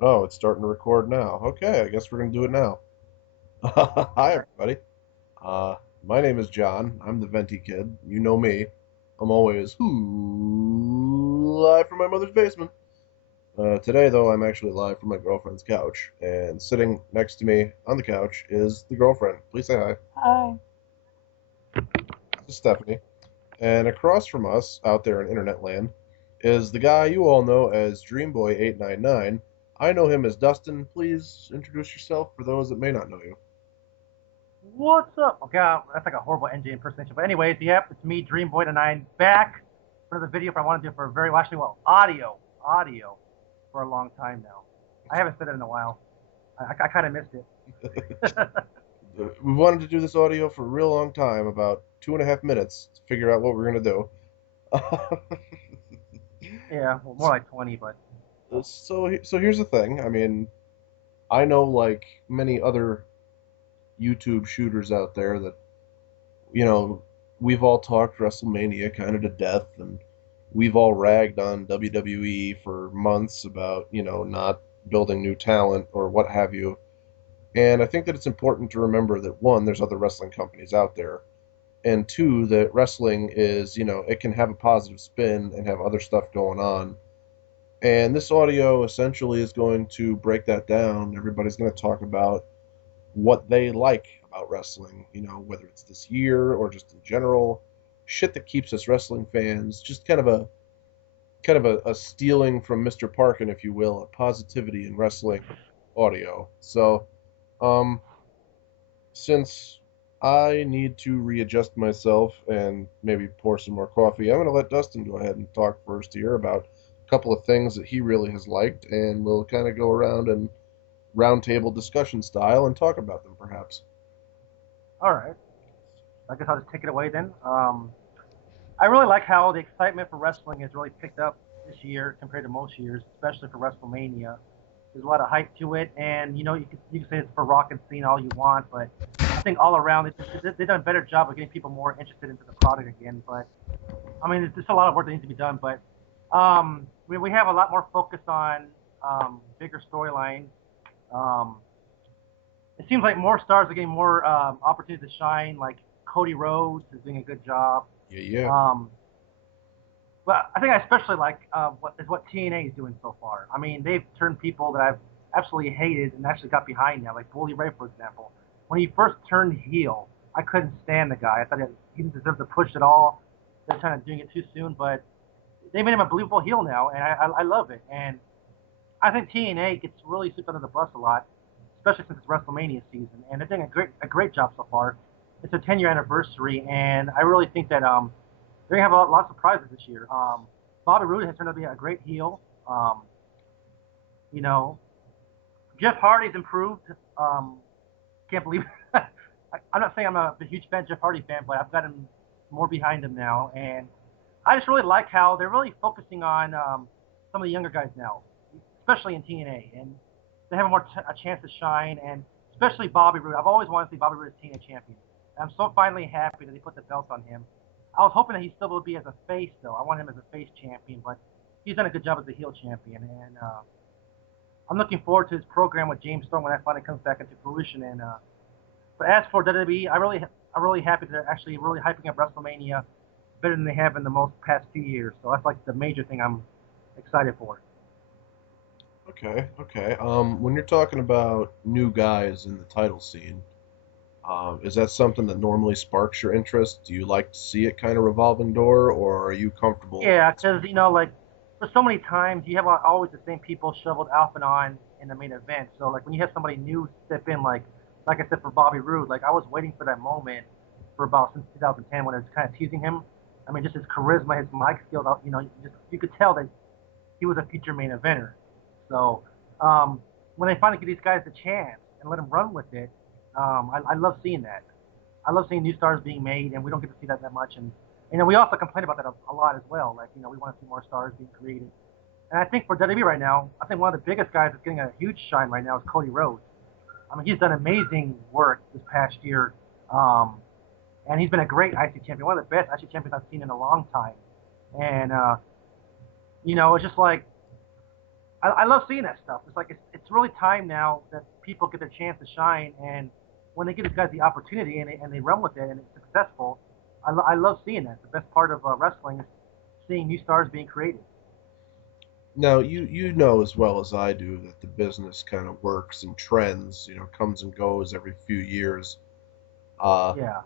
Oh, it's starting to record now. Okay, I guess we're gonna do it now. Hi, All right. everybody. My name is John. I'm the Venti Kid. You know me. I'm always live from my mother's basement. Today, though, I'm actually live from my girlfriend's couch, and sitting next to me on the couch is the girlfriend. Please say hi. Hi. This is Stephanie. And across from us, out there in internet land, is the guy you all know as Dreamboy899. I know him as Dustin. Please introduce yourself for those that may not know you. What's up? Okay, that's like a horrible NJ impersonation. But anyways, yep, it's me, Dreamboy899, back for the video. I want to do for a very, well, actually, well, audio for a long time now. I haven't said it in a while. I kind of missed it. We wanted to do this audio for a real long time, about 2.5 minutes, to figure out what we're gonna do. Yeah, well, more like 20, but So here's the thing. I mean, I know like many other YouTube shooters out there that you know we've all talked WrestleMania kind of to death, and we've all ragged on WWE for months about not building new talent or what have you. And I think that it's important to remember that one, there's other wrestling companies out there, and two, that wrestling is, it can have a positive spin and have other stuff going on. And this audio essentially is going to break that down. Everybody's going to talk about what they like about wrestling, whether it's this year or just in general, shit that keeps us wrestling fans, just kind of a stealing from Mr. Parkin, if you will, a positivity in wrestling audio. So, um, since I need to readjust myself and maybe pour some more coffee, I'm going to let Dustin go ahead and talk first here about a couple of things that he really has liked, and we'll kind of go around and roundtable discussion style and talk about them, perhaps. all right. I guess I'll just take it away then. I really like how the excitement for wrestling has really picked up this year compared to most years, especially for WrestleMania. There's a lot of hype to it, and you can say it's for Rock and Cena all you want, but I think all around they've done a better job of getting people more interested into the product again. But I mean, there's just a lot of work that needs to be done. But we have a lot more focus on bigger storylines. Um, it seems like more stars are getting more opportunities to shine. Like Cody Rhodes is doing a good job. Yeah, yeah. Um, but I think I especially like what TNA is doing so far. I mean, they've turned people that I've absolutely hated and actually got behind now, like Bully Ray, for example. When he first turned heel, I couldn't stand the guy. I thought he didn't deserve the push at all. They're kind of doing it too soon, but they made him a believable heel now, and I love it. And I think TNA gets really swept under the bus a lot, especially since it's WrestleMania season, and they're doing a great job so far. It's a 10-year anniversary, and I really think that they're gonna have a lot of surprises this year. Bobby Roode has turned out to be a great heel. You know, Jeff Hardy's improved. Can't believe it. I'm not saying I'm a huge Jeff Hardy fan, but I've got him more behind him now, and I just really like how they're really focusing on some of the younger guys now, especially in TNA, and they have a chance to shine, and especially Bobby Roode. I've always wanted to see Bobby Roode as TNA champion. And I'm so finally happy that they put the belt on him. I was hoping that he still would be as a face, though. I want him as a face champion, but he's done a good job as a heel champion, and I'm looking forward to his program with James Storm when that finally comes back into fruition. And but as for WWE, I'm really happy they're actually really hyping up WrestleMania better than they have in the most past 2 years. So that's like the major thing I'm excited for. Okay, okay. When you're talking about new guys in the title scene, is that something that normally sparks your interest? Do you like to see it kind of revolving door, or are you comfortable? Yeah, because like for so many times you have always the same people shoveled off and on in the main event. So like when you have somebody new step in, like I said for Bobby Roode, like I was waiting for that moment for about since 2010 when I was kind of teasing him. I mean, just his charisma, his mic skills. You could tell that he was a future main eventer. So when they finally give these guys the chance and let them run with it, I love seeing that. I love seeing new stars being made, and we don't get to see that much. And we also complain about that a lot as well. Like we want to see more stars being created. And I think for WWE right now, I think one of the biggest guys that's getting a huge shine right now is Cody Rhodes. I mean, he's done amazing work this past year, um, and he's been a great IC champion, one of the best IC champions I've seen in a long time. And it's just like I love seeing that stuff. It's like it's really time now that people get their chance to shine, and when they give these guys the opportunity and they run with it and it's successful, I love seeing that. The best part of wrestling is seeing new stars being created. Now, you know as well as I do that the business kind of works and trends, comes and goes every few years. Uh, Yeah,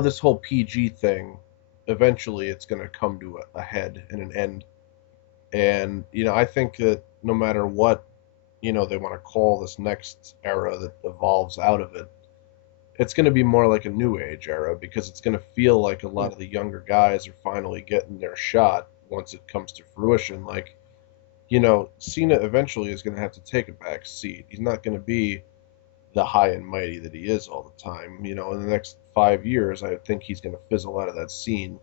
this whole PG thing, eventually it's going to come to a head and an end. And, I think that no matter what, they want to call this next era that evolves out of it, it's going to be more like a new age era because it's going to feel like a yeah, lot of the younger guys are finally getting their shot once it comes to fruition. Like, Cena eventually is going to have to take a back seat. He's not going to be the high and mighty that he is all the time. In the next 5 years, I think he's going to fizzle out of that scene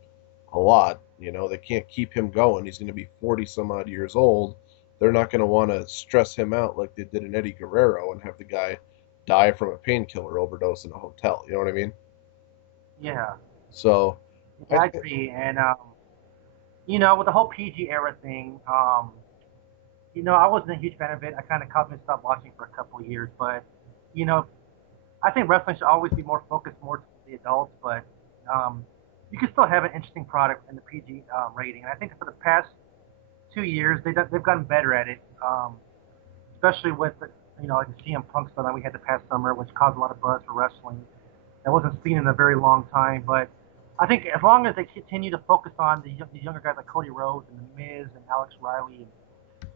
a lot. They can't keep him going. He's going to be 40 some odd years old. They're not going to want to stress him out like they did in Eddie Guerrero and have the guy die from a painkiller overdose in a hotel. You know what I mean? yeah. So, Yeah, I, I agree. And with the whole PG era thing, I wasn't a huge fan of it. I kind of caught me stopped watching for a couple of years, but you know, I think wrestling should always be more focused more to the adults, but um, you can still have an interesting product in the PG rating. And I think for the past 2 years, they've gotten better at it, especially with like the CM Punk stuff that we had the past summer, which caused a lot of buzz for wrestling. That wasn't seen in a very long time, but I think as long as they continue to focus on these younger guys like Cody Rhodes and The Miz and Alex Riley and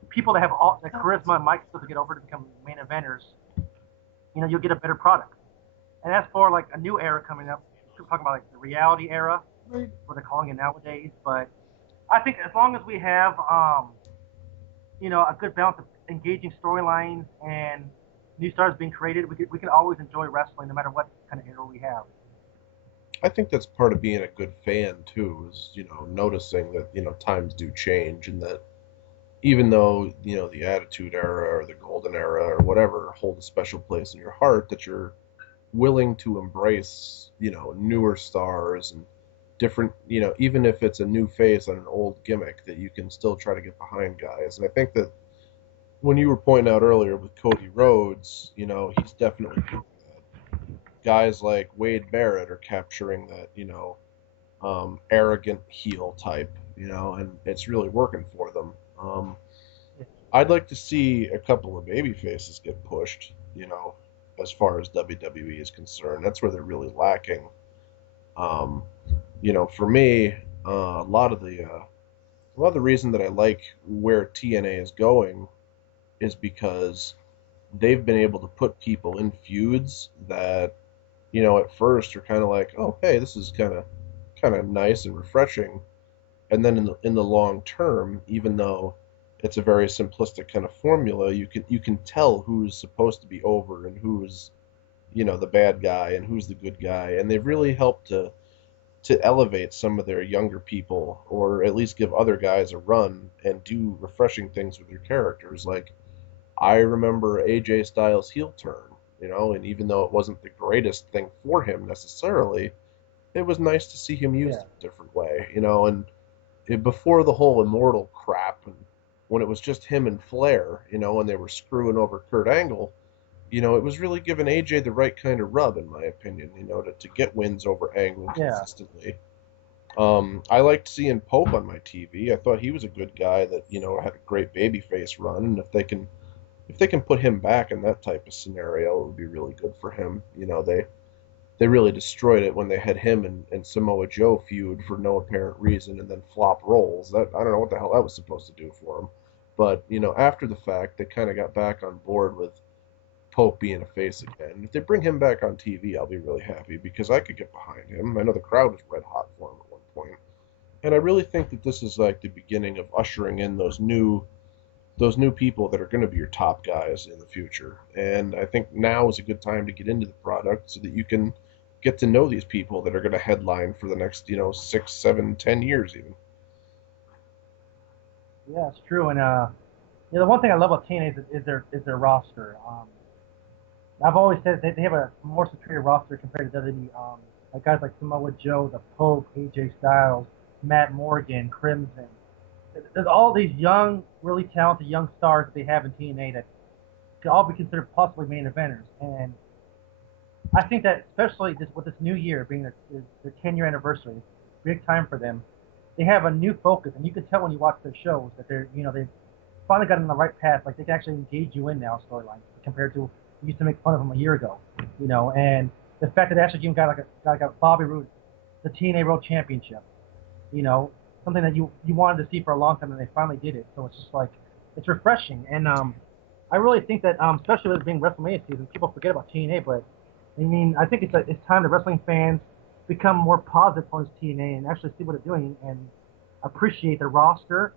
people that have all the charisma and mic skills to get over to become main eventers, you'll get a better product. And as for like a new era coming up, we're talking about like the reality era, what they're calling it nowadays. But I think as long as we have, a good balance of engaging storylines and new stars being created, we can always enjoy wrestling no matter what kind of era we have. I think that's part of being a good fan too, is, noticing that, times do change and that even though, the Attitude Era or the Golden Era or whatever hold a special place in your heart, that you're willing to embrace, newer stars and different, even if it's a new face on an old gimmick, that you can still try to get behind guys. And I think that when you were pointing out earlier with Cody Rhodes, he's definitely doing that. Guys like Wade Barrett are capturing that, arrogant heel type, and it's really working for them. I'd like to see a couple of baby faces get pushed, as far as WWE is concerned. That's where they're really lacking. Um, for me, a lot of the reason that I like where TNA is going is because they've been able to put people in feuds that, at first are kind of like, oh, hey, this is kind of nice and refreshing, and then in the long term, even though it's a very simplistic kind of formula, you can tell who's supposed to be over and who's the bad guy and who's the good guy, and they've really helped to elevate some of their younger people, or at least give other guys a run and do refreshing things with their characters. Like, I remember AJ Styles' heel turn, and even though it wasn't the greatest thing for him necessarily, it was nice to see him used Yeah, in a different way, and before the whole immortal crap, and when it was just him and Flair, and they were screwing over Kurt Angle, it was really giving AJ the right kind of rub, in my opinion, to get wins over Angle yeah, consistently. I liked seeing Pope on my TV. I thought he was a good guy that, had a great babyface run, and if they can put him back in that type of scenario, it would be really good for him. They really destroyed it when they had him and Samoa Joe feud for no apparent reason and then flop rolls. That I don't know what the hell that was supposed to do for him. But, after the fact, they kind of got back on board with Pope being a face again. If they bring him back on TV, I'll be really happy because I could get behind him. I know the crowd was red hot for him at one point. And I really think that this is like the beginning of ushering in those new people that are going to be your top guys in the future. And I think now is a good time to get into the product so that you can get to know these people that are going to headline for the next, 6, 7, 10 years even. yeah, it's true. And the one thing I love about TNA is their roster. I've always said they have a more superior roster compared to WWE. Like guys like Samoa Joe, the Pope, AJ Styles, Matt Morgan, Crimson. there's all these young, really talented young stars that they have in TNA that could all be considered possibly main eventers. And I think that especially this with this new year being their 10-year anniversary, big time for them. They have a new focus, and you can tell when you watch their shows that they've finally got on the right path. Like they can actually engage you in now storylines compared to we used to make fun of them a year ago. And the fact that they actually even got Bobby Roode the TNA World Championship. You know, something that you wanted to see for a long time, and they finally did it. So it's just like it's refreshing, and I really think that especially with it being WrestleMania season, people forget about TNA, but I mean, I think it's time that wrestling fans become more positive towards TNA and actually see what it's doing and appreciate the roster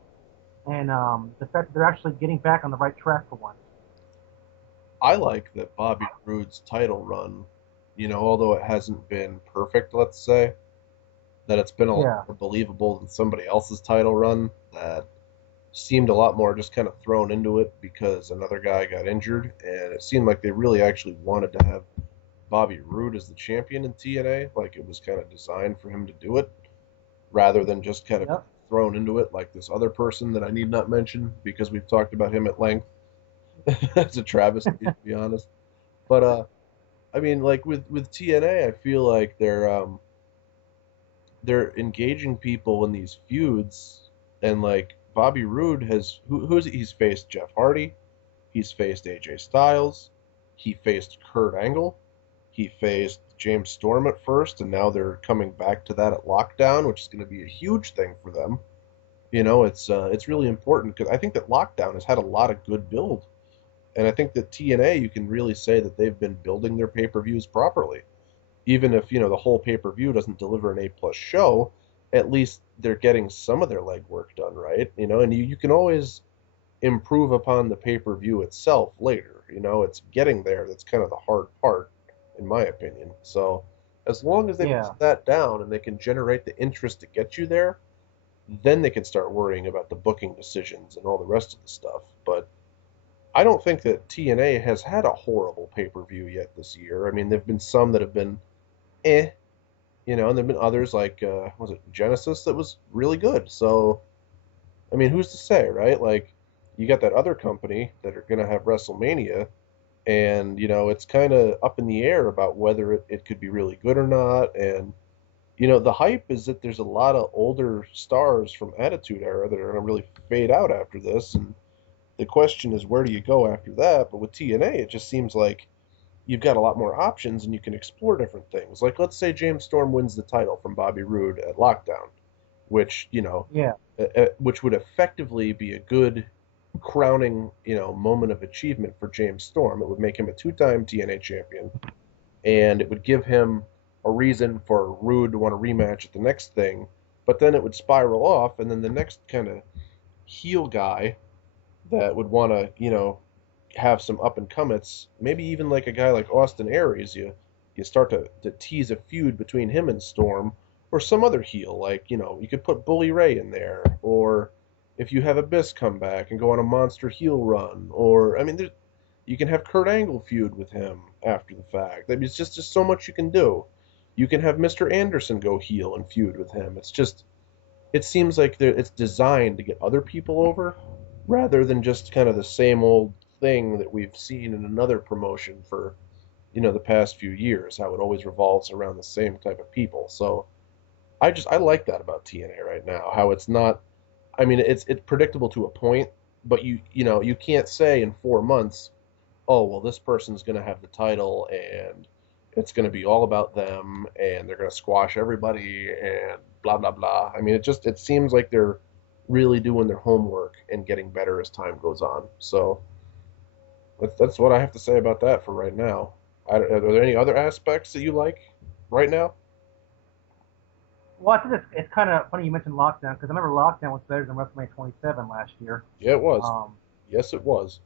and the fact that they're actually getting back on the right track for once. I like that Bobby Roode's title run, although it hasn't been perfect, let's say, that it's been a lot Yeah, more believable than somebody else's title run that seemed a lot more just kind of thrown into it because another guy got injured, and it seemed like they really actually wanted to have Bobby Roode as the champion in TNA, like it was kind of designed for him to do it, rather than just kind of yep, thrown into it like this other person that I need not mention because we've talked about him at length. It's a travesty, to be honest. But I mean, like with TNA, I feel like they're engaging people in these feuds, and like Bobby Roode has who's he's faced Jeff Hardy, he's faced AJ Styles, he faced Kurt Angle, he faced James Storm at first, and now they're coming back to that at Lockdown, which is going to be a huge thing for them. It's really important because I think that Lockdown has had a lot of good build, and I think that TNA you can really say that they've been building their pay-per-views properly. Even if the whole pay-per-view doesn't deliver an A-plus show, at least they're getting some of their legwork done right. And you can always improve upon the pay-per-view itself later. It's getting there that's kind of the hard part, in my opinion. So as long as they can yeah, sit that down and they can generate the interest to get you there, then they can start worrying about the booking decisions and all the rest of the stuff. But I don't think that TNA has had a horrible pay-per-view yet this year. I mean, there've been some that have been eh, and there've been others like was it Genesis that was really good. So I mean, who's to say, right? Like you got that other company that are gonna have WrestleMania, and it's kind of up in the air about whether it could be really good or not. And the hype is that there's a lot of older stars from Attitude Era that are gonna really fade out after this, and the question is where do you go after that? But with TNA, it just seems like you've got a lot more options and you can explore different things. Like let's say James Storm wins the title from Bobby Roode at Lockdown, which yeah, which would effectively be a good crowning moment of achievement for James Storm. It would make him a two-time TNA champion, and it would give him a reason for Roode to want to rematch at the next thing. But then it would spiral off, and then the next kind of heel guy that would want to have some up and comers, maybe even like a guy like Austin Aries, you start to tease a feud between him and Storm, or some other heel, like you could put Bully Ray in there, or if you have Abyss come back and go on a monster heel run, or I mean, you can have Kurt Angle feud with him after the fact. I mean, it's just so much you can do. You can have Mr. Anderson go heel and feud with him. It seems like it's designed to get other people over rather than just kind of the same old thing that we've seen in another promotion for the past few years, how it always revolves around the same type of people. So I like that about TNA right now, how it's not, I mean, it's predictable to a point, but you can't say in 4 months, oh well, this person's going to have the title and it's going to be all about them and they're going to squash everybody and blah blah blah. I mean, it seems like they're really doing their homework and getting better as time goes on. So that's what I have to say about that for right now. Are there any other aspects that you like right now? Well, I think it's kind of funny you mentioned Lockdown because I remember Lockdown was better than WrestleMania 27 last year. Yeah, it was. Um, Yes, it was.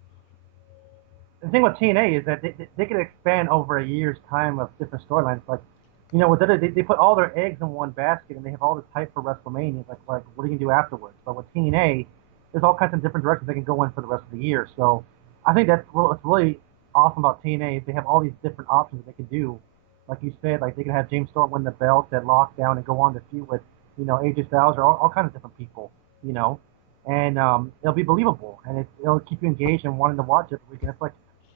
the thing with TNA is that they can expand over a year's time of different storylines. Like, with they put all their eggs in one basket and they have all this hype for WrestleMania. Like what are you gonna do afterwards? But with TNA, there's all kinds of different directions they can go in for the rest of the year. So I think what's really awesome about TNA is they have all these different options that they can do. Like you said, like they can have James Storm win the belt at Lockdown and go on to feud with AJ Styles or all kinds of different people. You know, and it'll be believable, and it'll keep you engaged and wanting to watch every week. And it's like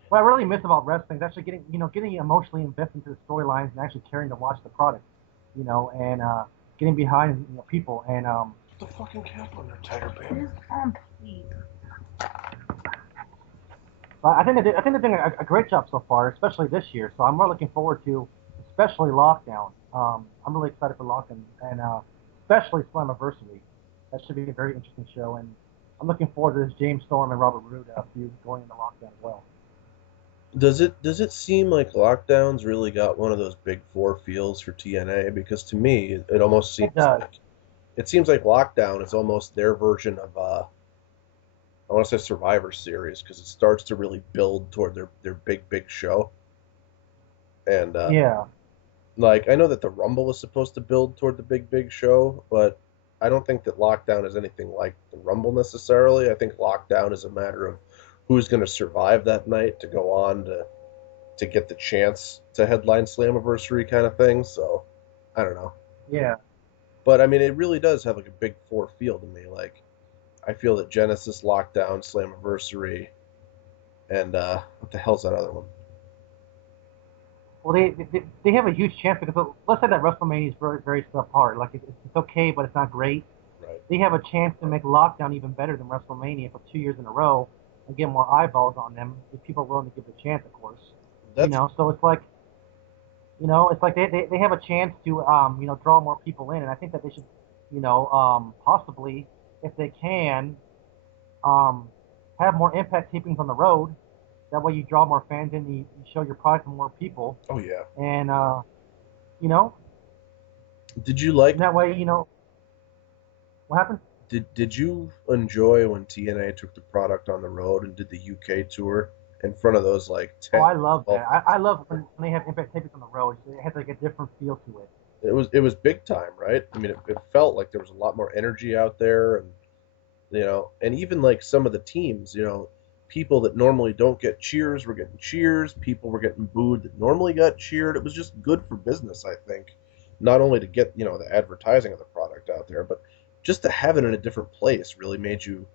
what I really miss about wrestling is actually getting emotionally invested into the storylines and actually caring to watch the product, and getting behind people. And Put the fucking cap on there, Tiger It Baby. is on, please. I think they're doing a great job so far, especially this year. So I'm really looking forward to, especially Lockdown. I'm really excited for Lockdown and especially Slammiversary. That should be a very interesting show, and I'm looking forward to this James Storm and Robert Roode feud going into Lockdown as well. Does it seem like Lockdown's really got one of those big four feels for TNA? Because to me, it almost It seems does. like Lockdown is almost their version of I want to say Survivor Series because it starts to really build toward their big show. And Yeah, like I know that the Rumble is supposed to build toward the big show, but I don't think that Lockdown is anything like the Rumble necessarily. I think Lockdown is a matter of who's going to survive that night to go on to get the chance to headline Slammiversary kind of thing. So I don't know. yeah. But I mean, it really does have like a big four feel to me. Like I feel that Genesis, Lockdown, Slammiversary, and what the hell's that other one? Well, they have a huge chance because let's say that WrestleMania is very very subpar. Like it's okay, but it's not great. Right. They have a chance to make Lockdown even better than WrestleMania for 2 years in a row and get more eyeballs on them if people are willing to give it a chance, of course. That's So it's like they have a chance to draw more people in, and I think that they should possibly, if they can, um, have more impact tapings on the road. That way you draw more fans in, you show your product to more people, oh yeah. and you know Did you like? that way what happened. Did you enjoy when TNA took the product on the road and did the UK tour in front of those like Oh, 10, I love that. 12? I love when they have impact tapings on the road. It has like a different feel to it. It was big time, right? I mean, it felt like there was a lot more energy out there, and and even like some of the teams, people that normally don't get cheers were getting cheers. People were getting booed that normally got cheered. It was just good for business, I think. Not only to get, the advertising of the product out there, but just to have it in a different place really made you,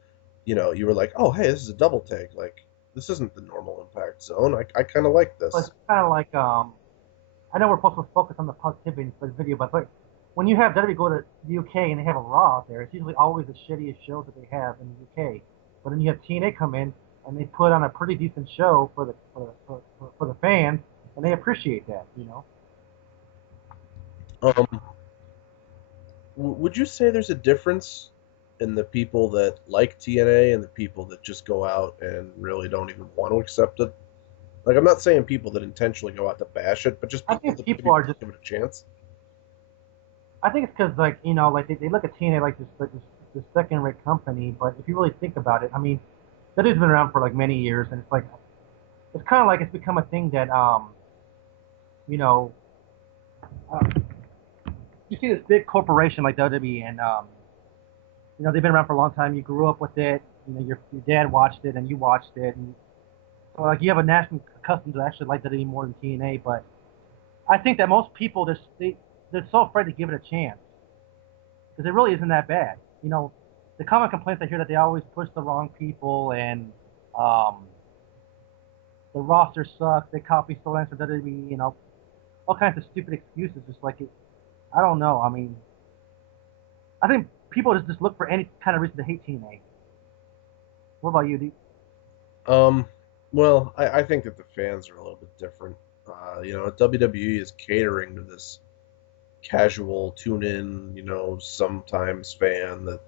you were like, oh, hey, this is a double take. Like, this isn't the normal impact zone. I kind of like So it's this. kind of like I know we're supposed to focus on the positivity for the video, but like when you have WWE go to the UK and they have a Raw out there, it's usually always the shittiest shows that they have in the UK. But then you have TNA come in and they put on a pretty decent show for the fans, and they appreciate that. Um, would you say there's a difference in the people that like TNA and the people that just go out and really don't even want to accept it? Like, I'm not saying people that intentionally go out to bash it, but just I people think that people maybe are just. give it a chance. I think it's because like like they look at TNA like this second-rate company, but if you really think about it, I mean, that has been around for like many years, and it's kind of like it's become a thing that you know uh, you see this big corporation like WWE, and they've been around for a long time. You grew up with it. Your dad watched it, and you watched it, and so like you have a national custom to actually like WWE more than TNA. But I think that most people they're so afraid to give it a chance because it really isn't that bad. The common complaints I hear that they always push the wrong people and um, the roster sucks. They copy storylines from WWE. All kinds of stupid excuses. Just like it, I don't know. I mean, I think people just look for any kind of reason to hate TNA. What about you, D? Um, well, I think that the fans are a little bit different. WWE is catering to this casual tune in, sometimes fan that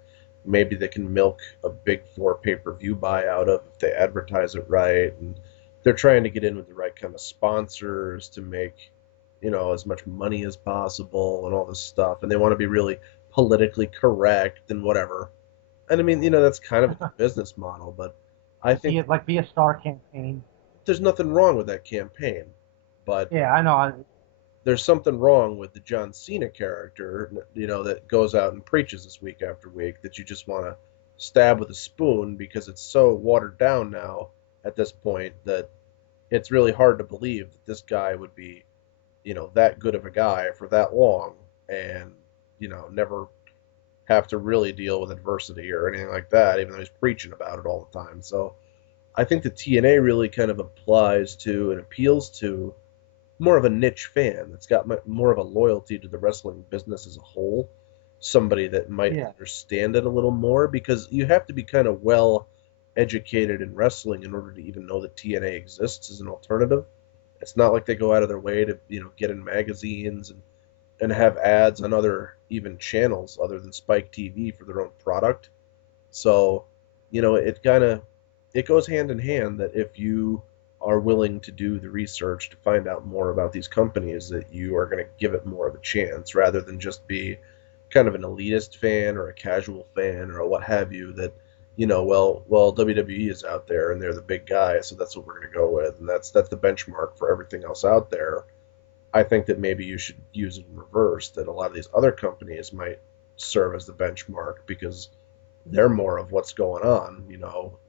maybe they can milk a big four pay-per-view buy out of if they advertise it right. And they're trying to get in with the right kind of sponsors to make, as much money as possible and all this stuff. And they want to be really politically correct and whatever. And I mean, that's kind of the business model, but I think Be a star campaign. there's nothing wrong with that campaign. But Yeah, I know. there's something wrong with the John Cena character, that goes out and preaches this week after week that you just want to stab with a spoon because it's so watered down now at this point that it's really hard to believe that this guy would be, that good of a guy for that long and, never have to really deal with adversity or anything like that, even though he's preaching about it all the time. So I think the TNA really kind of applies to and appeals to more of a niche fan that's got more of a loyalty to the wrestling business as a whole. Somebody that might Yeah. understand it a little more because you have to be kind of well educated in wrestling in order to even know that TNA exists as an alternative. It's not like they go out of their way to, get in magazines and have ads on other even channels other than Spike TV for their own product. So, it goes hand in hand that if you are willing to do the research to find out more about these companies, that you are going to give it more of a chance rather than just be kind of an elitist fan or a casual fan or what have you that well WWE is out there and they're the big guy, so that's what we're going to go with, and that's the benchmark for everything else out there. I think that maybe you should use it in reverse, that a lot of these other companies might serve as the benchmark because they're more of what's going on,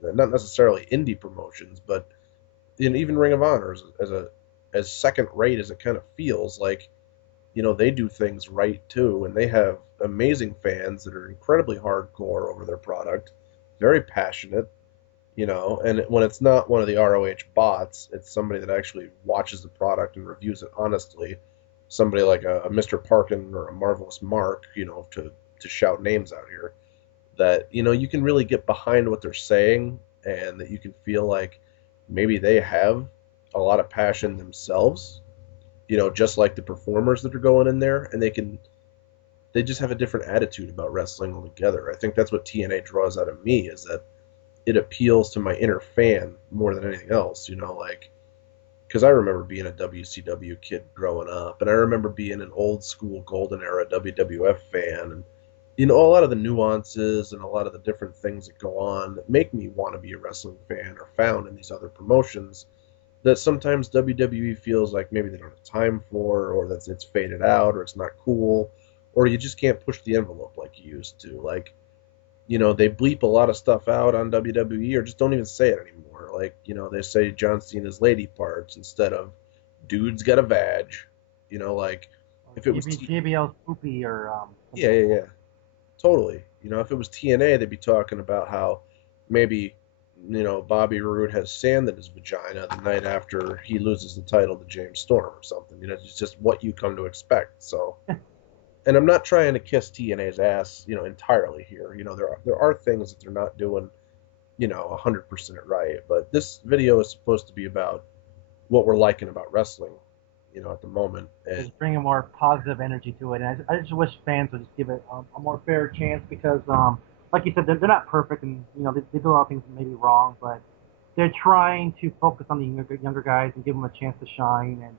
not necessarily indie promotions, but even Ring of Honor as second rate as it kind of feels like, they do things right too, and they have amazing fans that are incredibly hardcore over their product, very passionate, and when it's not one of the ROH bots, it's somebody that actually watches the product and reviews it honestly. Somebody like a Mr. Parkin or a Marvelous Mark, to shout names out here, that you can really get behind what they're saying, and that you can feel like maybe they have a lot of passion themselves, just like the performers that are going in there, and they just have a different attitude about wrestling altogether. I think that's what TNA draws out of me, is that it appeals to my inner fan more than anything else, like, because I remember being a WCW kid growing up, and I remember being an old school golden era WWF fan, and a lot of the nuances and a lot of the different things that go on that make me want to be a wrestling fan are found in these other promotions that sometimes WWE feels like maybe they don't have time for, or that it's faded out, or it's not cool, or you just can't push the envelope like you used to. Like, they bleep a lot of stuff out on WWE or just don't even say it anymore. Like, they say John Cena's lady parts instead of dude's got a vag. Like, if it was JBL's poopy or something yeah, like yeah, that. yeah, totally. If it was TNA, they'd be talking about how maybe Bobby Roode has sand in his vagina the night after he loses the title to James Storm or something. It's just what you come to expect. So, and I'm not trying to kiss TNA's ass, entirely here. There are things that they're not doing, 100% right. But this video is supposed to be about what we're liking about wrestling, at the moment. And Just bringing more positive energy to it. And I just wish fans would just give it a more fair chance because, like you said, they're not perfect and they do a lot of things maybe wrong, but they're trying to focus on the younger guys and give them a chance to shine. And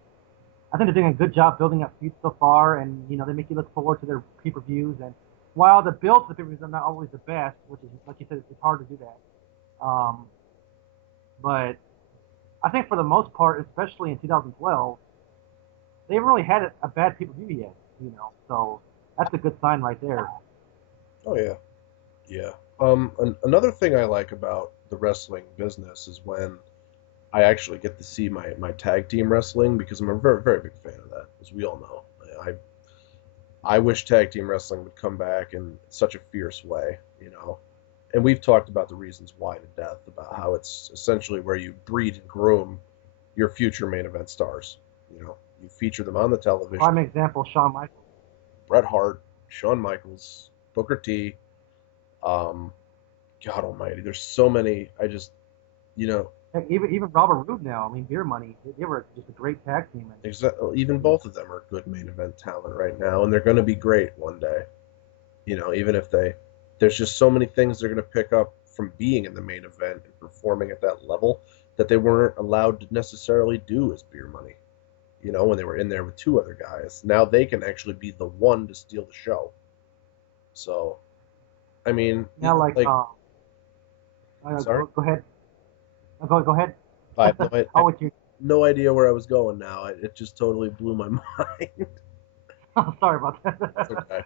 I think they're doing a good job building up feuds so far, and they make you look forward to their pay-per-views. And while the build to the pay-per-views are not always the best, which is like you said, it's hard to do that. But I think for the most part, especially in 2012, they haven't really had a bad pay-per-view yet. So that's a good sign right there. oh yeah, yeah. Another thing I like about the wrestling business is when I actually get to see my tag team wrestling, because I'm a very, very big fan of that, as we all know. I wish tag team wrestling would come back in such a fierce way, And we've talked about the reasons why to death, about how it's essentially where you breed and groom your future main event stars. You feature them on the television. Prime example, Shawn Michaels. Bret Hart, Shawn Michaels, Booker T. Um, God Almighty, there's so many. I just, you know, Heck, even Robert Roode now. I mean, Beer Money. They were just a great tag team. And even both of them are good main event talent right now, and they're going to be great one day. Even if there's just so many things they're going to pick up from being in the main event and performing at that level that they weren't allowed to necessarily do as Beer Money. When they were in there with two other guys, now they can actually be the one to steal the show. So, I mean, now, like, like, sorry, go ahead. Go ahead. I have Oh, with you. no idea where I was going now. It just totally blew my mind. Oh, sorry about that. It's okay.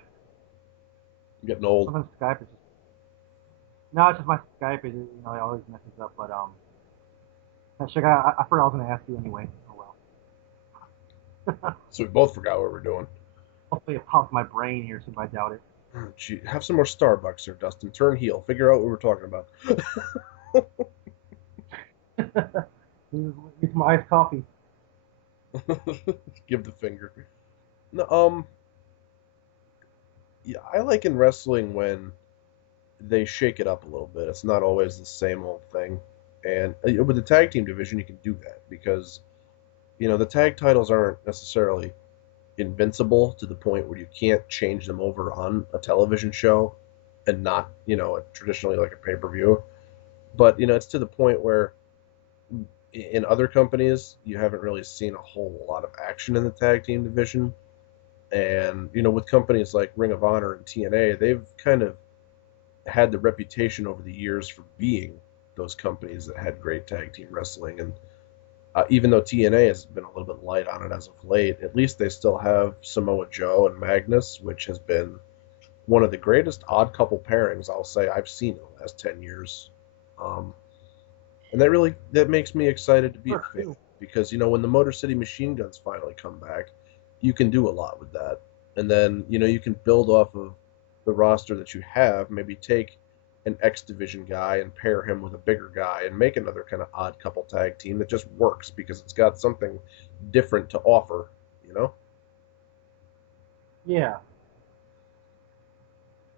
I'm getting old. Sometimes Skype is just. No, it's just my Skype. It always messes up. But Sugar, I forgot I was gonna ask you anyway. Oh well. So we both forgot what we're doing. Hopefully it pops my brain here, since I doubt it. Gee, have some more Starbucks there, Dustin. Turn heel. Figure out what we're talking about. Need some iced coffee. Give the finger. No, yeah, I like in wrestling when they shake it up a little bit. It's not always the same old thing. And with the tag team division, you can do that because the tag titles aren't necessarily invincible to the point where you can't change them over on a television show and not, traditionally like a pay-per-view. But, it's to the point where in other companies, you haven't really seen a whole lot of action in the tag team division. And, with companies like Ring of Honor and TNA, they've kind of had the reputation over the years for being those companies that had great tag team wrestling. And even though TNA has been a little bit light on it as of late, at least they still have Samoa Joe and Magnus, which has been one of the greatest odd couple pairings I'll say I've seen in the last 10 years. Um, and that makes me excited to be a Sure, fan too. because when the Motor City Machine Guns finally come back, you can do a lot with that. And then, you can build off of the roster that you have, maybe take an X Division guy and pair him with a bigger guy and make another kind of odd couple tag team that just works because it's got something different to offer, you know? Yeah.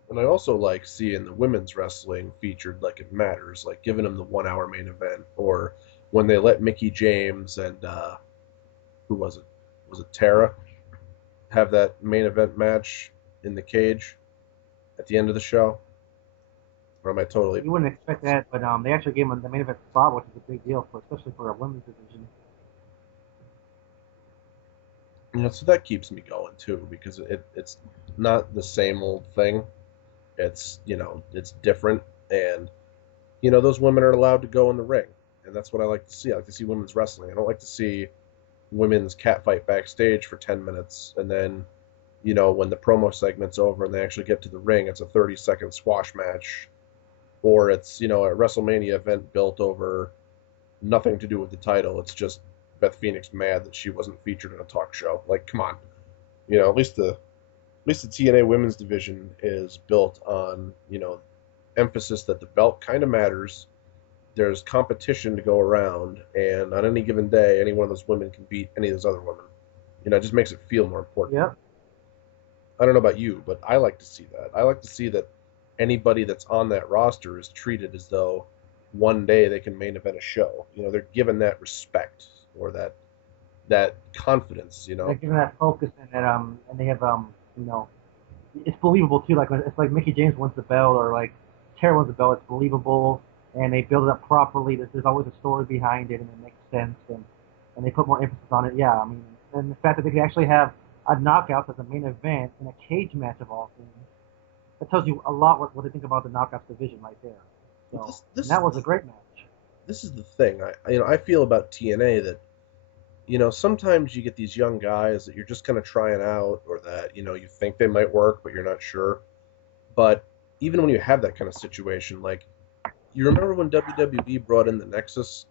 And I also like seeing the women's wrestling featured like it matters, like giving them the 1 hour main event, or when they let Mickey James and who was it? Was it Tara? Have that main event match in the cage at the end of the show? Or am I totally? You wouldn't expect that, but they actually gave him the main event spot, which is a big deal for, especially for a women's division. So that keeps me going too because it's not the same old thing. It's different, and those women are allowed to go in the ring, and that's what I like to see. I like to see women's wrestling. I don't like to see women's catfight backstage for 10 minutes, and then when the promo segment's over and they actually get to the ring, it's a 30-second squash match, or it's a WrestleMania event built over nothing to do with the title. It's just Beth Phoenix mad that she wasn't featured in a talk show. Like, come on, at least the TNA women's division is built on emphasis that the belt kind of matters. There's competition to go around, and on any given day, any one of those women can beat any of those other women. It just makes it feel more important. Yep. I don't know about you, but I like to see that. I like to see that anybody that's on that roster is treated as though one day they can main event a show. They're given that respect or that confidence. They're giving that focus and they have you know, it's believable too. Like when it's like Mickey James wins the belt or like Tara wins the belt, it's believable and they build it up properly. There's always a story behind it and it makes sense and they put more emphasis on it. Yeah, I mean, and the fact that they can actually have a knockout as a main event in a cage match of all things, that tells you a lot what they think about the knockouts division right there. Well, So, this and this that is was the a great match. this is the thing. I feel about TNA that sometimes you get these young guys that you're just kind of trying out, or that you think they might work, but you're not sure. But even when you have that kind of situation, like you remember when WWE brought in the Nexus?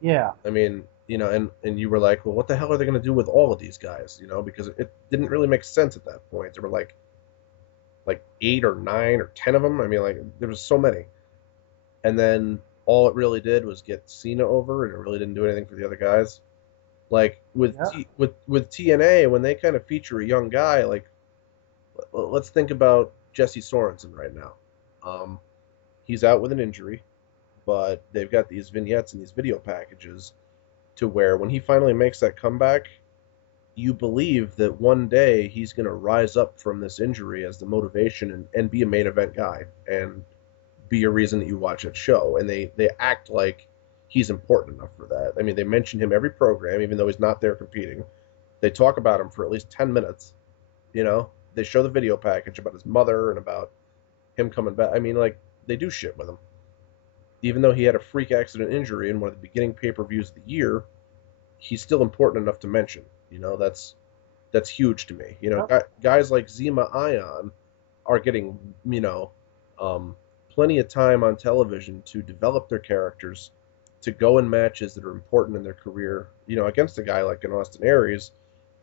Yeah. I mean, and you were like, well, what the hell are they going to do with all of these guys? Because it didn't really make sense at that point. There were like 8 or 9 or 10 of them. I mean, like there was so many, and then all it really did was get Cena over, and it really didn't do anything for the other guys. Like Yeah. with TNA, when they kind of feature a young guy, like let's think about Jesse Sorensen right now. Um, he's out with an injury, but they've got these vignettes and these video packages to where when he finally makes that comeback, you believe that one day he's going to rise up from this injury as the motivation and be a main event guy and be a reason that you watch that show. And they act like he's important enough for that. I mean, they mention him every program, even though he's not there competing. They talk about him for at least 10 minutes. They show the video package about his mother and about him coming back. I mean, like, they do shit with him. Even though he had a freak accident injury in one of the beginning pay-per-views of the year, he's still important enough to mention. That's huge to me. Yep. Guys like Zima Ion are getting um, plenty of time on television to develop their characters, to go in matches that are important in their career. Against a guy like an Austin Aries,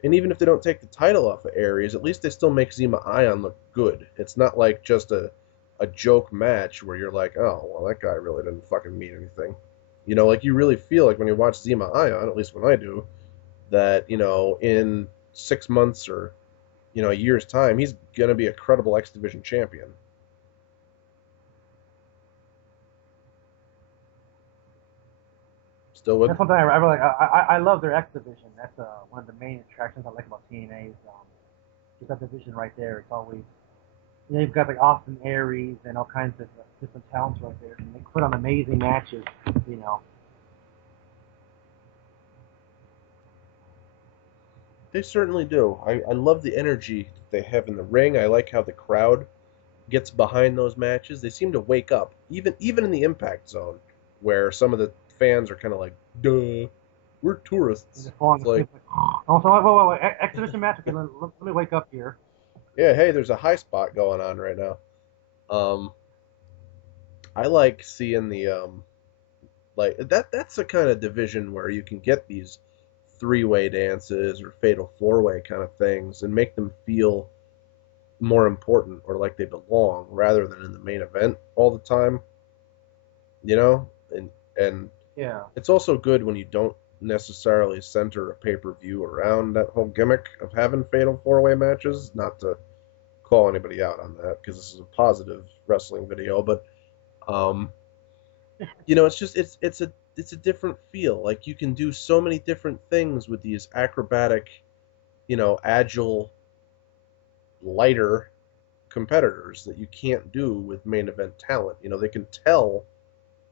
And even if they don't take the title off of Aries, at least they still make Zema Ion look good. It's not like just a joke match where you're like, oh, well, that guy really didn't fucking mean anything. Like you really feel like when you watch Zema Ion, at least when I do, that, in 6 months or, a year's time, he's going to be a credible X Division champion. Still with That's me? one thing I really like. I love their X division. That's one of the main attractions I like about TNA is just that division right there. It's always you've got like Austin Aries and all kinds of different talents right there, and they put on amazing matches. You know, They certainly do. I love the energy they have in the ring. I like how the crowd gets behind those matches. They seem to wake up, even in the Impact Zone, where some of the fans are kind of like, "Duh, we're they're tourists." just falling It's like, asleep. Like, oh, so wait, exhibition match. Okay, let me wake up here. yeah, hey, there's a high spot going on right now. Um, I like seeing the like that's the kind of division where you can get these three-way dances or fatal four-way kind of things and make them feel more important or like they belong rather than in the main event all the time, you know? And Yeah. it's also good when you don't necessarily center a pay-per-view around that whole gimmick of having fatal four-way matches, not to call anybody out on that because this is a positive wrestling video, but um it's just it's a different feel. Like you can do so many different things with these acrobatic, agile, lighter competitors that you can't do with main event talent. They can tell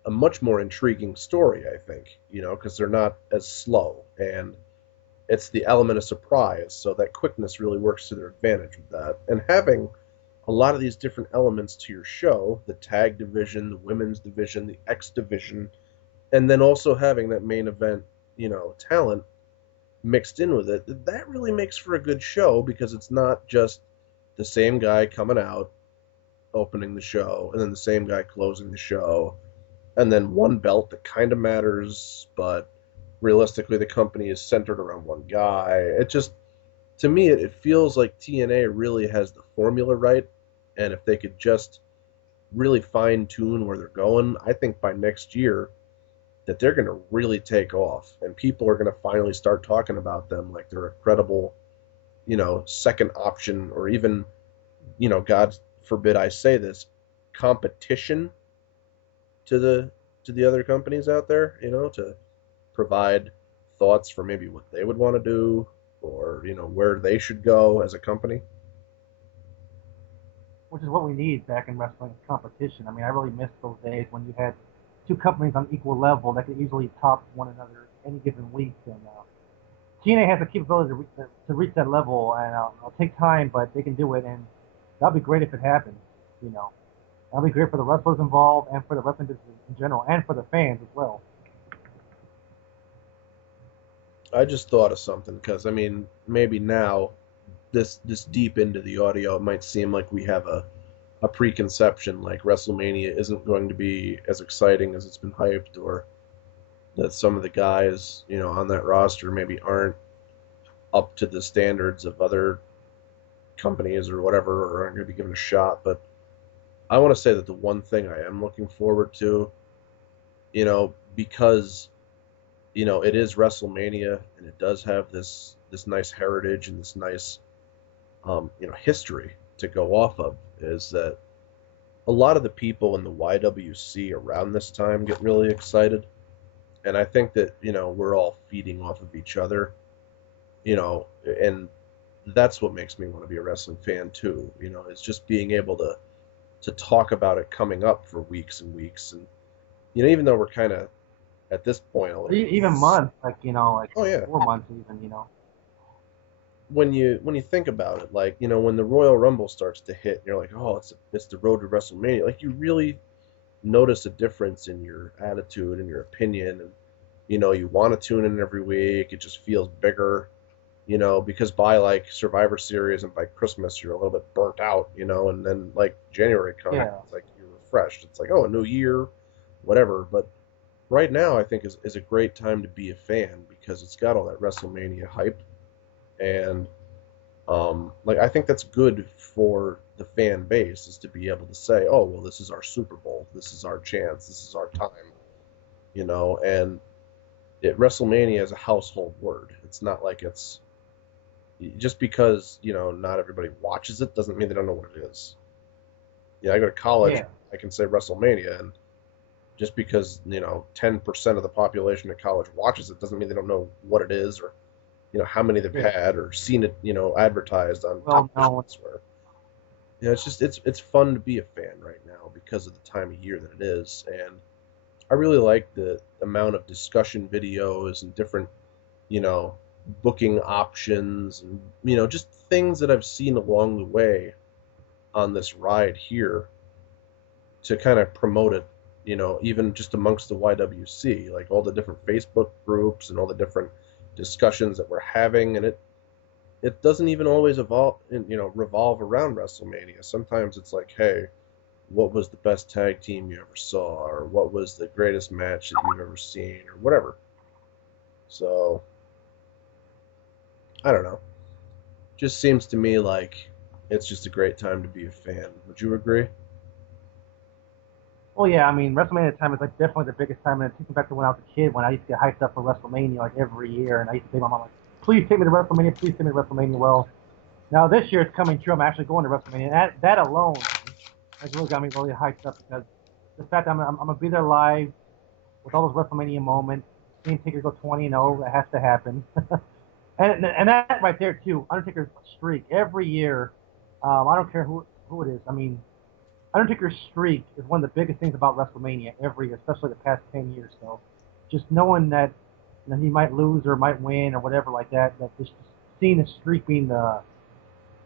a much more intriguing story, I think, because they're not as slow and it's the element of surprise. So that quickness really works to their advantage with that. And having a lot of these different elements to your show, the tag division, the women's division, the X division, and then also having that main event, talent mixed in with it, that really makes for a good show because it's not just the same guy coming out, opening the show, and then the same guy closing the show, and then one belt that kind of matters, but realistically, the company is centered around one guy. It just, to me, it feels like TNA really has the formula right, and if they could just really fine tune where they're going, I think by next year that they're going to really take off and people are going to finally start talking about them like they're a credible, second option or even, God forbid I say this, competition to the other companies out there, to provide thoughts for maybe what they would want to do or, where they should go as a company. Which is what we need back in wrestling competition. I mean, I really miss those days when you had two companies on equal level that could easily top one another any given week. And TNA has the capability to reach that level, and it'll take time, but they can do it, and that'd be great if it happens. You know, that'd be great for the wrestlers involved and for the wrestling business in general, and for the fans as well. I just thought of something because I mean maybe now this deep into the audio it might seem like we have a preconception like WrestleMania isn't going to be as exciting as it's been hyped or that some of the guys, on that roster maybe aren't up to the standards of other companies or whatever or aren't going to be given a shot. But I want to say that the one thing I am looking forward to, because, it is WrestleMania and it does have this nice heritage and this nice, history to go off of is that a lot of the people in the YWC around this time get really excited. And I think that, we're all feeding off of each other, and that's what makes me want to be a wrestling fan too. It's just being able to talk about it coming up for weeks and weeks, and even though we're kind of at this point a little, Even months, like like oh yeah, 4 months even. when you think about it, like when the Royal Rumble starts to hit, you're like, oh, it's the road to WrestleMania. Like you really notice a difference in your attitude and your opinion, and you want to tune in every week. It just feels bigger, because by like Survivor Series and by Christmas you're a little bit burnt out, and then like January comes, Yeah. it's like you're refreshed. It's like, oh, a new year, whatever. But right now I think is a great time to be a fan because it's got all that WrestleMania hype, And like I think that's good for the fan base is to be able to say, oh well, this is our Super Bowl, this is our chance, this is our time, and WrestleMania is a household word. It's not like it's just because not everybody watches it doesn't mean they don't know what it is. I go to college, Yeah, I can say WrestleMania, and just because 10% of the population of college watches it doesn't mean they don't know what it is or how many they've yeah. had or seen it advertised on Well television known. elsewhere. It's just it's fun to be a fan right now because of the time of year that it is, and I really like the amount of discussion videos and different you know booking options and just things that I've seen along the way on this ride here to kind of promote it, even just amongst the YWC, like all the different Facebook groups and all the different discussions that we're having, and it doesn't even always revolve around WrestleMania. Sometimes it's like, hey, what was the best tag team you ever saw, or what was the greatest match that you've ever seen, or whatever. So I don't know. Just seems to me like it's just a great time to be a fan. Would you agree? Well, yeah, I mean, WrestleMania time is like definitely the biggest time. And thinking back to when I was a kid, when I used to get hyped up for WrestleMania like every year, and I used to say to my mom like, "Please take me to WrestleMania, please take me to WrestleMania." Well, now this year it's coming true. I'm actually going to WrestleMania. And that alone has really got me really hyped up because the fact that I'm gonna be there live with all those WrestleMania moments, seeing Taker go 20-0, that has to happen. And that right there too, Undertaker's streak every year. I don't care who it is. I mean, Undertaker's streak is one of the biggest things about WrestleMania every year, especially the past 10 years. So, just knowing that he might lose or might win or whatever like that, that just seeing the streak being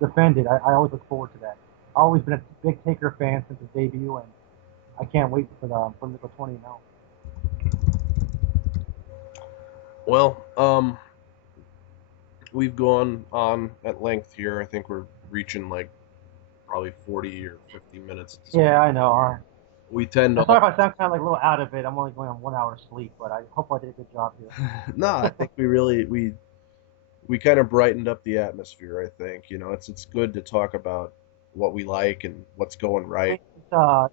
defended, I always look forward to that. I've always been a big Taker fan since his debut, and I can't wait for him to go 20-0. Well, we've gone on at length here. I think we're reaching like probably 40 or 50 minutes at this Yeah, point. I know. We tend to I'm sorry if I sound kind of like a little out of it. I'm only going on 1 hour sleep, but I hope I did a good job no, I here. think we kind of brightened up the atmosphere. I think it's good to talk about what we like and what's going I right. mean,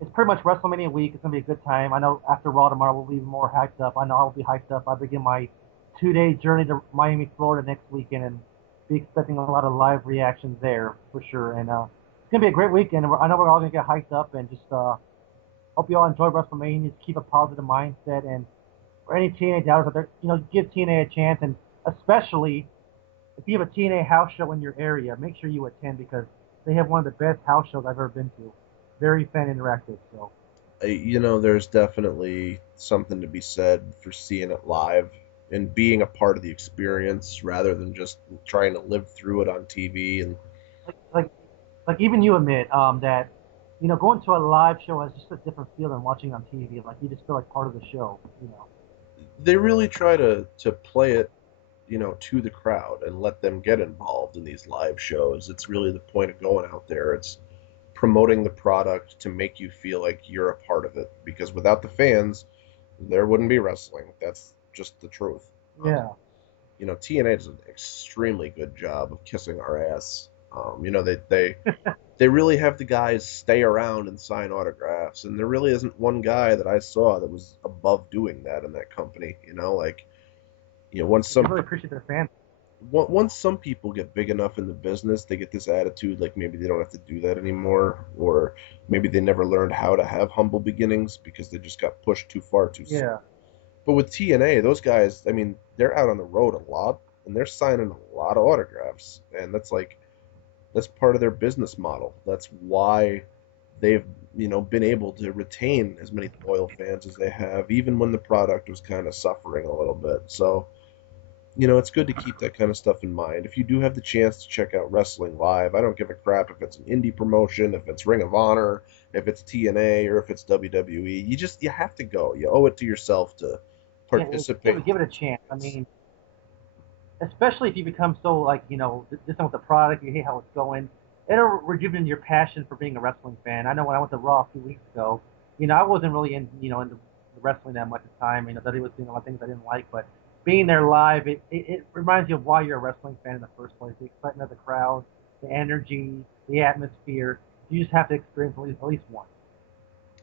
it's pretty much WrestleMania week. It's gonna be a good time. I know after Raw tomorrow we'll be even more hyped up. I know I'll be hyped up. I begin my 2 day journey to Miami, Florida next weekend, and be expecting a lot of live reactions there for sure. And it's gonna be a great weekend. I know we're all gonna get hyped up, and just hope you all enjoy WrestleMania. Just keep a positive mindset, and for any TNA doubters out there, give TNA a chance, and especially if you have a TNA house show in your area, make sure you attend because they have one of the best house shows I've ever been to. Very fan interactive. So There's definitely something to be said for seeing it live and being a part of the experience rather than just trying to live through it on TV. And like like like even you admit that going to a live show has just a different feel than watching on TV. Like you just feel like part of the show. they really try to play it, to the crowd and let them get involved in these live shows. It's really the point of going out there. It's promoting the product to make you feel like you're a part of it because without the fans, there wouldn't be wrestling. That's just the truth. Yeah. TNA does an extremely good job of kissing our ass. They really have the guys stay around and sign autographs, and there really isn't one guy that I saw that was above doing that in that company. Like once They some really appreciate their fans. once some people get big enough in the business, they get this attitude like maybe they don't have to do that anymore, or maybe they never learned how to have humble beginnings because they just got pushed too far too soon. Yeah. But with TNA, those guys, I mean, they're out on the road a lot and they're signing a lot of autographs, and that's part of their business model. That's why they've been able to retain as many loyal fans as they have, even when the product was kind of suffering a little bit. So it's good to keep that kind of stuff in mind. If you do have the chance to check out wrestling live, I don't give a crap if it's an indie promotion, if it's Ring of Honor, if it's TNA, or if it's WWE. You have to go. You owe it to yourself to Yeah. participate in Give the it a chance. I experience. mean, especially if you become so like distant with the product, you hate how it's going. It'll rejuvenate your passion for being a wrestling fan. I know when I went to Raw a few weeks ago, I wasn't really into wrestling that much at the time. That he was doing a lot of things I didn't like, but being there live, it reminds you of why you're a wrestling fan in the first place. The excitement of the crowd, the energy, the atmosphere. You just have to experience at least once.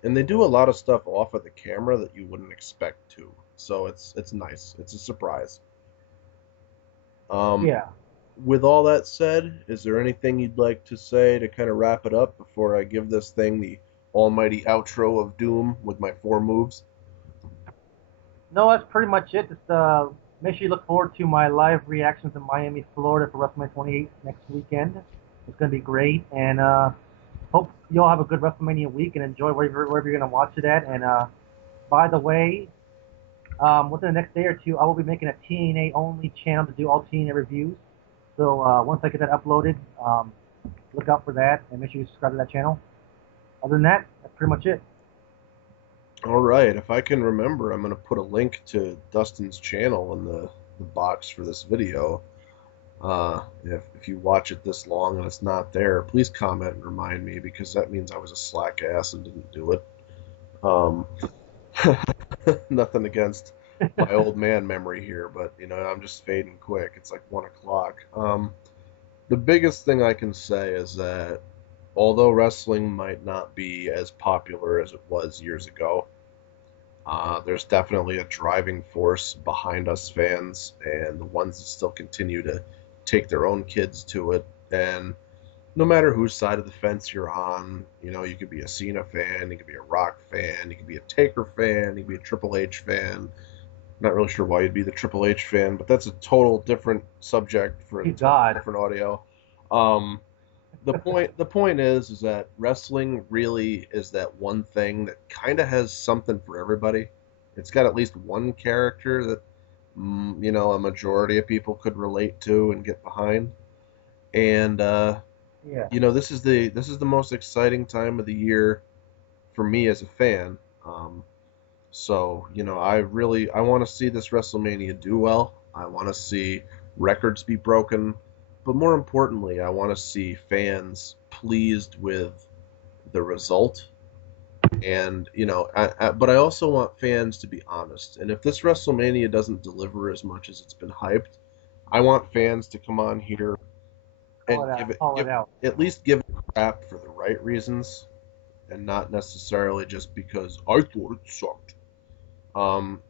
And they do a lot of stuff off of the camera that you wouldn't expect to. So it's nice. It's a surprise. Um, Yeah. with all that said, is there anything you'd like to say to kind of wrap it up before I give this thing the almighty outro of doom with my 4 moves? No, that's pretty much it. Just make sure you look forward to my live reactions in Miami, Florida for WrestleMania 28 next weekend. It's going to be great, and hope you all have a good WrestleMania week and enjoy wherever you're going to watch it at. And by the way, within the next day or two, I will be making a TNA only channel to do all TNA reviews. So once I get that uploaded, look out for that and make sure you subscribe to that channel. Other than that, that's pretty much it. All right, if I can remember, I'm going to put a link to Dustin's channel in the box for this video. If you watch it this long and it's not there, please comment and remind me because that means I was a slack ass and didn't do it. Um, nothing against my old man memory here, but I'm just fading quick. It's like 1 o'clock. The biggest thing I can say is that although wrestling might not be as popular as it was years ago, there's definitely a driving force behind us fans and the ones that still continue to take their own kids to it. And no matter whose side of the fence you're on, you could be a Cena fan, you could be a Rock fan, you could be a Taker fan, you could be a Triple H fan. Not really sure why you'd be the Triple H fan, but that's a total different subject for a total God. different audio. Um, the point is that wrestling really is that one thing that kind of has something for everybody. It's got at least one character that a majority of people could relate to and get behind. And Yeah. this is the most exciting time of the year for me as a fan. So I want to see this WrestleMania do well. I want to see records be broken, but more importantly, I want to see fans pleased with the result. And but I also want fans to be honest. And if this WrestleMania doesn't deliver as much as it's been hyped, I want fans to come on here Call and it out. Call it out. at least give it crap for the right reasons, and not necessarily just because I thought it sucked. Um,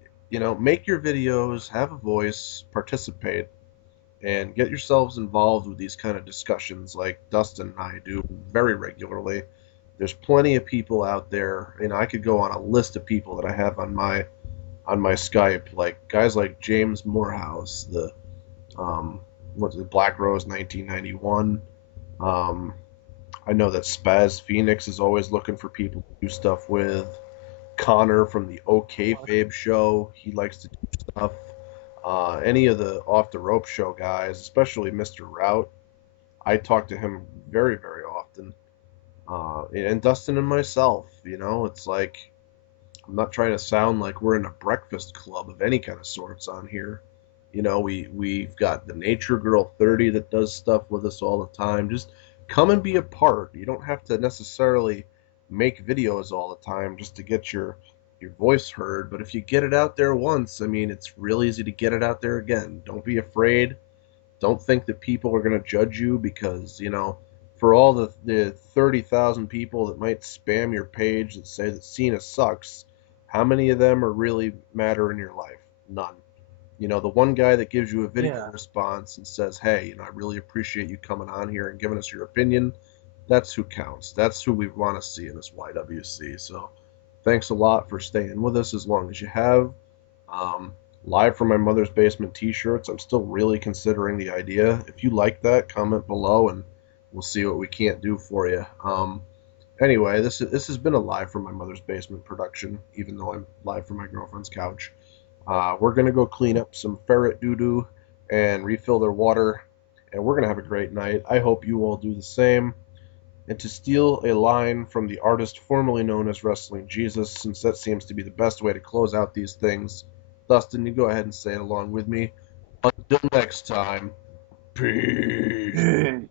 make your videos, have a voice, participate, and get yourselves involved with these kind of discussions like Dustin and I do very regularly. There's plenty of people out there, and I could go on a list of people that I have on my Skype, like guys like James Morehouse, the what's it, Black Rose 1991. Um, I know that Spaz Phoenix is always looking for people to do stuff with. Connor from the OK Fabe show, he likes to do stuff. Any of the Off the Rope show guys, especially Mr. Route, I talk to him very, very often. And Dustin and myself, it's like I'm not trying to sound like we're in a breakfast club of any kind of sorts on here. We've got the Nature Girl 30 that does stuff with us all the time. Just come and be a part. You don't have to necessarily make videos all the time just to get your voice heard, but if you get it out there once, I mean, it's real easy to get it out there again. Don't be afraid. Don't think that people are going to judge you because, for all the 30,000 people that might spam your page that say that Cena sucks, how many of them are really matter in your life? None. The one guy that gives you a video response and says, hey, I really appreciate you coming on here and giving us your opinion, that's who counts. That's who we want to see in this YWC. So thanks a lot for staying with us as long as you have. Live from my mother's basement t-shirts. I'm still really considering the idea. If you like that, comment below and we'll see what we can't do for you. Anyway, this has been a live from my mother's basement production, even though I'm live from my girlfriend's couch. We're gonna go clean up some ferret doo-doo and refill their water, and we're gonna have a great night. I hope you all do the same. And to steal a line from the artist formerly known as Wrestling Jesus, since that seems to be the best way to close out these things, Dustin, you go ahead and say it along with me. Until next time, peace.